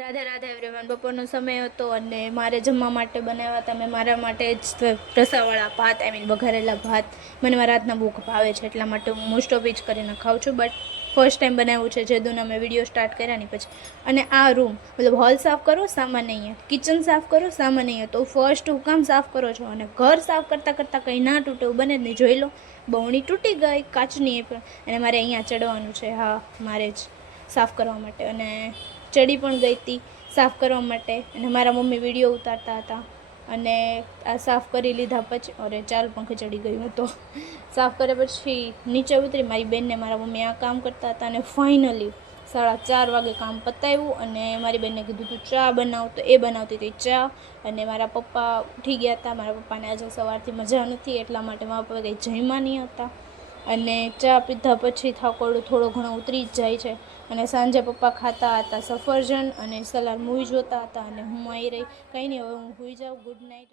Radhe Radhe everyone. બપોરનો સમય હતો અને મારે જમવા માટે બનાવ્યા હતા મેં મારા માટે જ રસાવાળા ભાત, વઘારેલા ભાત. મને મારા હાથના બહુ ભાવે છે એટલા માટે હું મોસ્ટ ઓફ જ કરીને ખાઉં છું. બટ ફર્સ્ટ ટાઈમ બનાવ્યું છે જેદુના મેં વિડીયો સ્ટાર્ટ કર્યા ની પછી. અને આ રૂમ મતલબ હોલ સાફ કરો સામાન નહીં, કિચન સાફ કરો સામાન નહીં, તો ફર્સ્ટ હું કામ સાફ કરો છો અને ઘર સાફ કરતાં કરતાં કંઈ ના તૂટે એવું બને જ નહીં. જોઈ લો, બહુણી તૂટી ગઈ કાચની એ પણ. અને મારે અહીંયા ચડવાનું છે, હા મારે જ સાફ કરવા માટે. અને ચડી પણ ગઈ હતી સાફ કરવા માટે અને મારા મમ્મી વિડીયો ઉતારતા હતા. અને આ સાફ કરી લીધા પછી અરે ચાલ પંખે ચડી ગયું તો સાફ કર્યા પછી નીચે ઉતરી મારી બેનને મારા મમ્મી આ કામ કરતા હતા અને ફાઇનલી 4:30 વાગે કામ પતાવ્યું. અને મારી બેનને કીધું તું ચા બનાવ, તો એ બનાવતી હતી ચા. અને મારા પપ્પા ઉઠી ગયા હતા. મારા પપ્પાને આજે સવારથી મજા નથી એટલા માટે મારા પપ્પા કંઈ જમ્યા નહીં હતા. અને ચા પીધા પછી થાકોડું થોડો ઘણો ઉતરી જ જાય છે. અને સાંજે પપ્પા ખાતા હતા સફરજન અને સલાડ મૂવી જોતા હતા અને હું આવી રહી. કંઈ નહીં, હવે હું સૂઈ જાઉં. Good night.